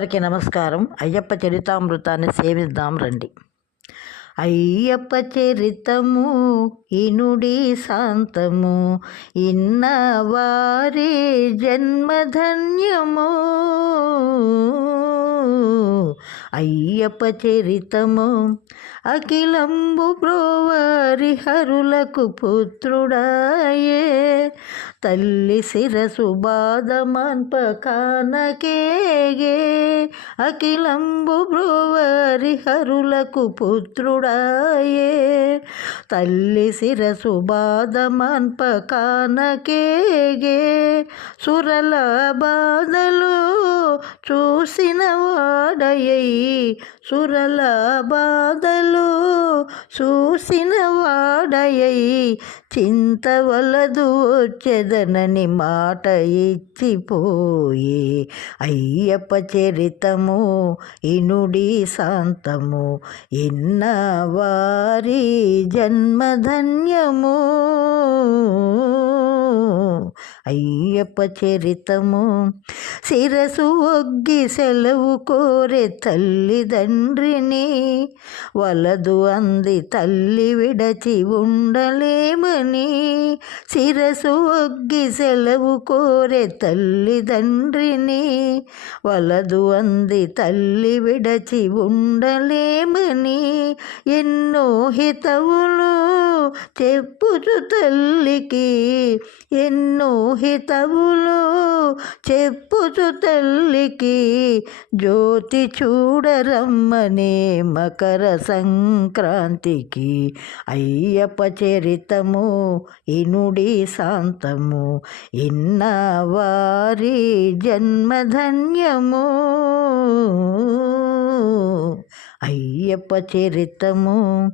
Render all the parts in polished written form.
అందరికీ నమస్కారం. అయ్యప్ప చరితామృతాన్ని సేవిద్దాం రండి. అయ్యప్ప చరితము ఇనుడి శాంతము, ఇన్నవారి జన్మధన్యము. అయ్యప్ప చరితము అఖిలంబు బ్రోవారి హరులకు పుత్రుడాయే, తల్లి శిరసు బాధమాన్ప కానకేగే. అఖిలంబు బ్రోవారి హరులకు పుత్రుడాయే, తల్లి శిరసు బాధమాన్ప కానకేగే. సురల బాధలు చూసిన వాడయై, సురల బాధలు చూసిన వాడయై, చింతవలదు వచ్చెదనని మాట ఇచ్చిపోయే. అయ్యప్ప చరితము ఇనుడి శాంతము, ఇన్నవారి జన్మధన్యము. అయ్యప్ప చరితము శిరసు ఒగ్గి సెలవు కోరే తల్లిదండ్రిని, వలదు అంది తల్లి విడచి ఉండలేమని. శిరసు ఒగ్గి సెలవు కోరే తల్లిదండ్రిని, వలదు అంది తల్లి విడచి ఉండలేమని. ఎన్నో హితవులు చెప్పుచు తల్లికి, ఎన్నో హితవులు చెప్పుచు తల్లికి, జ్యోతి చూడరమ్మనే మకర సంక్రాంతికి. అయ్యప్ప చరితము ఇనుడి శాంతము, ఇన్నవారి జన్మధన్యము. అయ్యప్ప చరితము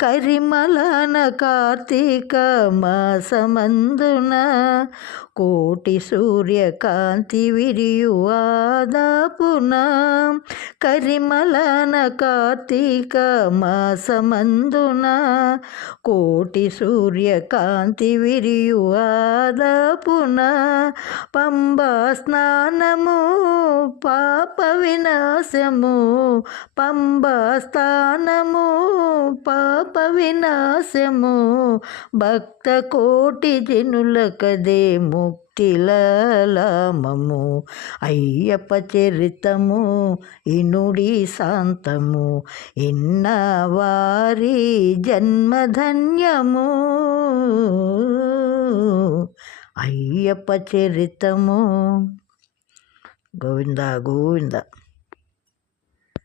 కరిమలన కార్తీక మాసమందున, కోటి సూర్యకాంతి విరియు ఆదాపున. కరిమలన కార్తీక మాసమందున, కోటి సూర్యకాంతి విరియు ఆదాపున. పంబా స్నానము పాప వినాశము, పంబా స్నానము పాప వినాశము. భక్త కోటి జనులకదే ముక్తిలామము. అయ్యప్ప చరితము ఇనుడి శాంతము, ఇన్నవారి జన్మధన్యము. అయ్యప్ప చరితము. గోవింద గోవింద.